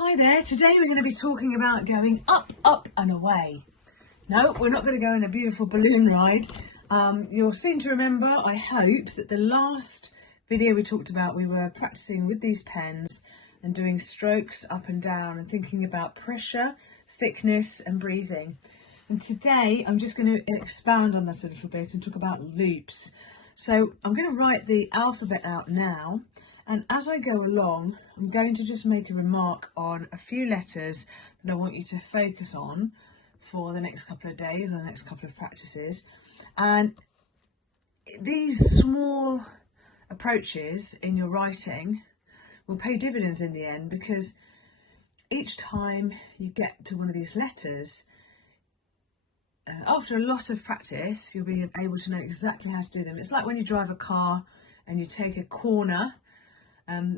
Hi there, today we're going to be talking about going up, up and away. No, we're not going to go on a beautiful balloon ride. You'll seem to remember, I hope, that the last video we talked about, we were practicing with these pens and doing strokes up and down and thinking about pressure, thickness and breathing. And today I'm just going to expand on that a little bit and talk about loops. So I'm going to write the alphabet out now. And as I go along, I'm going to just make a remark on a few letters that I want you to focus on for the next couple of days, or the next couple of practices. And these small approaches in your writing will pay dividends in the end, because each time you get to one of these letters, after a lot of practice, you'll be able to know exactly how to do them. It's like when you drive a car and you take a corner.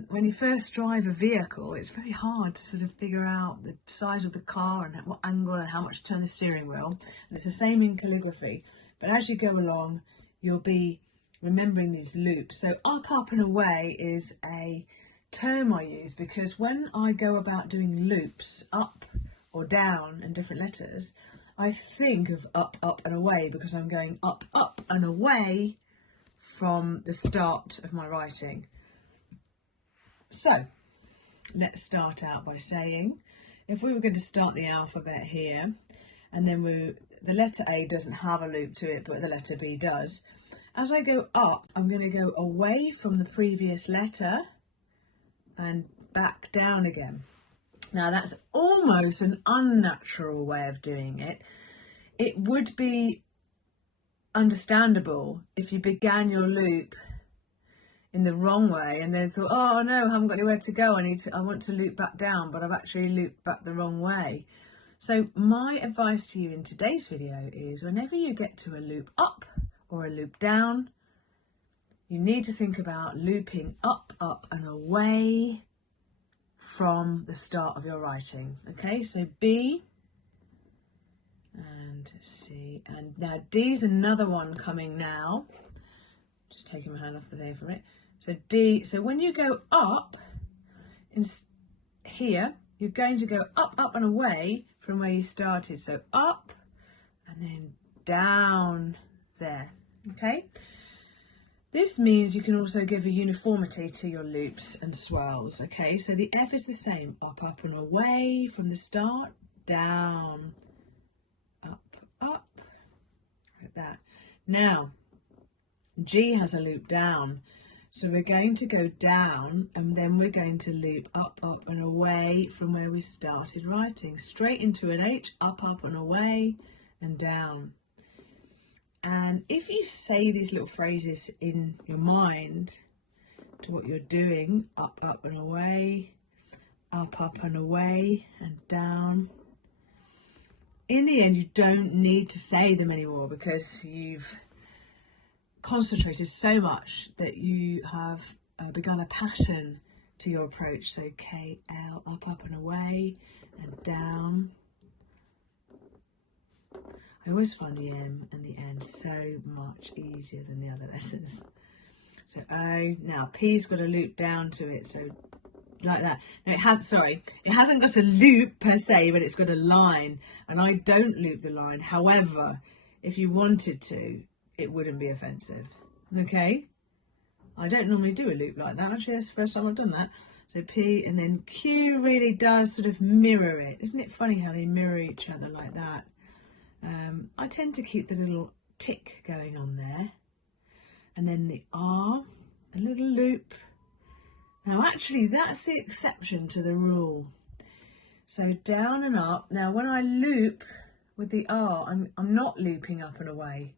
When you first drive a vehicle, it's very hard to sort of figure out the size of the car and what angle and how much to turn the steering wheel. And it's the same in calligraphy. But as you go along, you'll be remembering these loops. So up, up and away is a term I use because when I go about doing loops, up or down in different letters, I think of up, up and away because I'm going up, up and away from the start of my writing. So let's start out by saying, if we were going to start the alphabet here, and then the letter A doesn't have a loop to it, but the letter B does. As I go up, I'm going to go away from the previous letter and back down again. Now that's almost an unnatural way of doing it. It would be understandable if you began your loop in the wrong way and then thought, oh no, I haven't got anywhere to go, I want to loop back down, but I've actually looped back the wrong way. So my advice to you in today's video is, whenever you get to a loop up or a loop down, you need to think about looping up, up and away from the start of your writing. Okay, so B and C, and now D's another one coming now. Just taking my hand off the thing for it. So D, so when you go up in here, you're going to go up, up and away from where you started. So up and then down there, okay? This means you can also give a uniformity to your loops and swells, okay? So the F is the same, up, up and away from the start, down, up, up, like that. Now, G has a loop down, so we're going to go down and then we're going to loop up, up and away from where we started writing, straight into an H, up, up and away and down. And if you say these little phrases in your mind to what you're doing, up, up and away, up, up and away and down, in the end you don't need to say them anymore because you've concentrated so much that you have begun a pattern to your approach. So K, L, up, up and away and down. I always find the M and the N so much easier than the other letters. So O, now P's got a loop down to it, so like that. Now it hasn't got a loop per se, but it's got a line, and I don't loop the line. However, if you wanted to, it wouldn't be offensive, okay? I don't normally do a loop like that. Actually, that's the first time I've done that. So P and then Q really does sort of mirror it. Isn't it funny how they mirror each other like that? I tend to keep the little tick going on there. And then the R, a little loop. Now actually that's the exception to the rule. So down and up. Now when I loop with the R, I'm not looping up and away.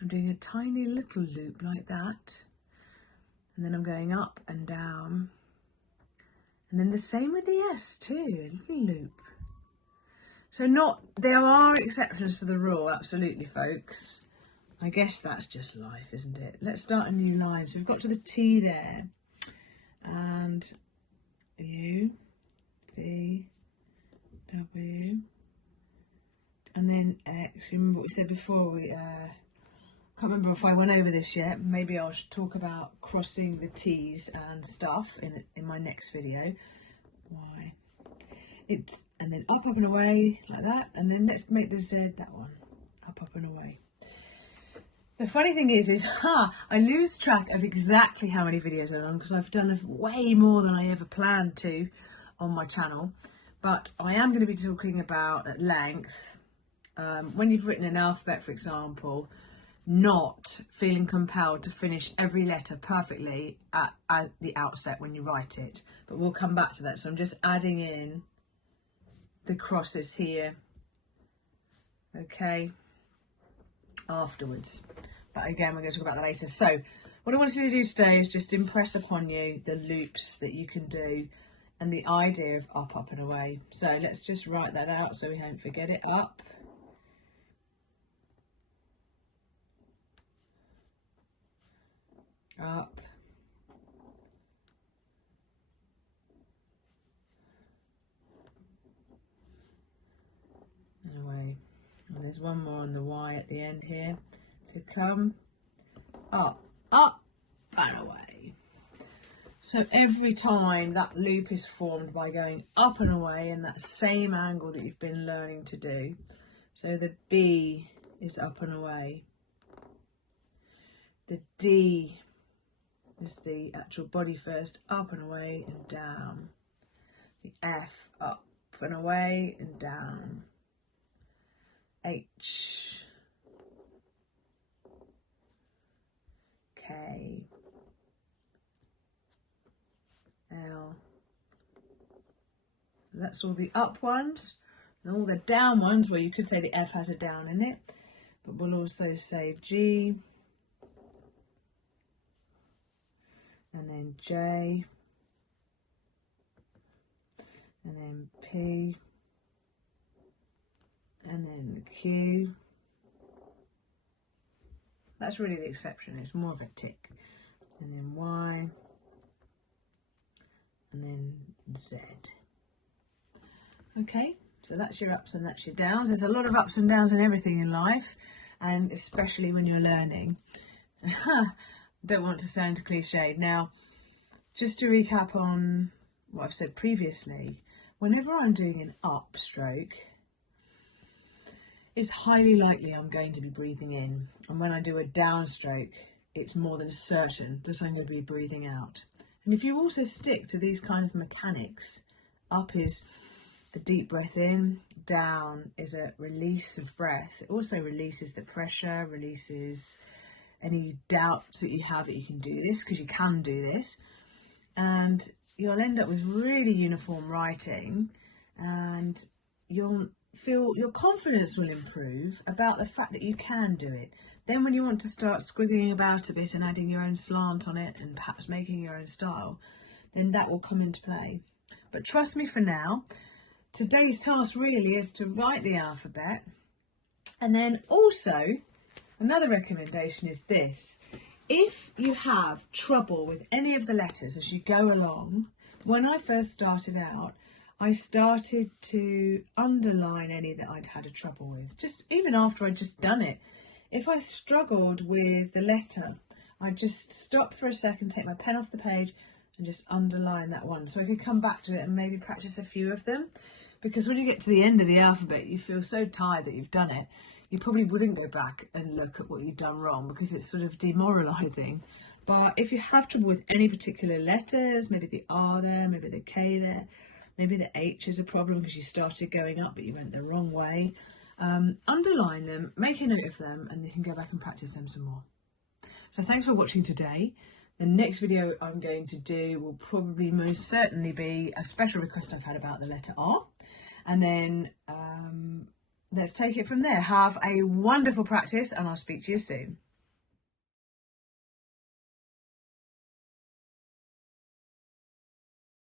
I'm doing a tiny little loop like that, and then I'm going up and down, and then the same with the S too, a little loop. So there are exceptions to the rule, absolutely folks. I guess that's just life, isn't it? Let's start a new line. So we've got to the T there, and U, V, W, and then X. You remember what we said before? I can't remember if I went over this yet. Maybe I'll talk about crossing the T's and stuff in my next video. Y. and then up, up and away like that. And then let's make the Z that one, up, up and away. The funny thing is I lose track of exactly how many videos I'm on because I've done way more than I ever planned to on my channel. But I am going to be talking about at length, when you've written an alphabet, for example, not feeling compelled to finish every letter perfectly at the outset when you write it. But we'll come back to that. So I'm just adding in the crosses here, okay, afterwards. But again, we're going to talk about that later. So what I wanted to do today is just impress upon you the loops that you can do and the idea of up, up and away. So let's just write that out so we don't forget it. Up, up, and away. And there's one more on the Y at the end here. To come up, up and away. So every time that loop is formed by going up and away in that same angle that you've been learning to do. So the B is up and away. The D is the actual body first, up and away and down. The F, up and away and down. H, K, L. That's all the up ones, and all the down ones where you could say the F has a down in it, but we'll also say G, and then J, and then P, and then Q. That's really the exception, it's more of a tick. And then Y, and then Z. Okay, so that's your ups and that's your downs. There's a lot of ups and downs in everything in life, and especially when you're learning. Don't want to sound cliched. Now, just to recap on what I've said previously, whenever I'm doing an up stroke, it's highly likely I'm going to be breathing in. And when I do a downstroke, it's more than certain that I'm going to be breathing out. And if you also stick to these kind of mechanics, up is the deep breath in, down is a release of breath. It also releases the pressure, releases any doubts that you have that you can do this, because you can do this. And you'll end up with really uniform writing, and you'll feel your confidence will improve about the fact that you can do it. Then when you want to start squiggling about a bit and adding your own slant on it and perhaps making your own style, then that will come into play. But trust me, for now, today's task really is to write the alphabet. And then also, another recommendation is this. If you have trouble with any of the letters as you go along, when I first started out, I started to underline any that I'd had a trouble with, just even after I'd just done it. If I struggled with the letter, I'd just stop for a second, take my pen off the page and just underline that one so I could come back to it and maybe practice a few of them. Because when you get to the end of the alphabet, you feel so tired that you've done it, you probably wouldn't go back and look at what you've done wrong because it's sort of demoralising. But if you have trouble with any particular letters, maybe the R there, maybe the K there, maybe the H is a problem because you started going up but you went the wrong way, underline them, make a note of them, and you can go back and practice them some more. So thanks for watching today. The next video I'm going to do will probably most certainly be a special request I've had about the letter R. And then let's take it from there. Have a wonderful practice and I'll speak to you soon.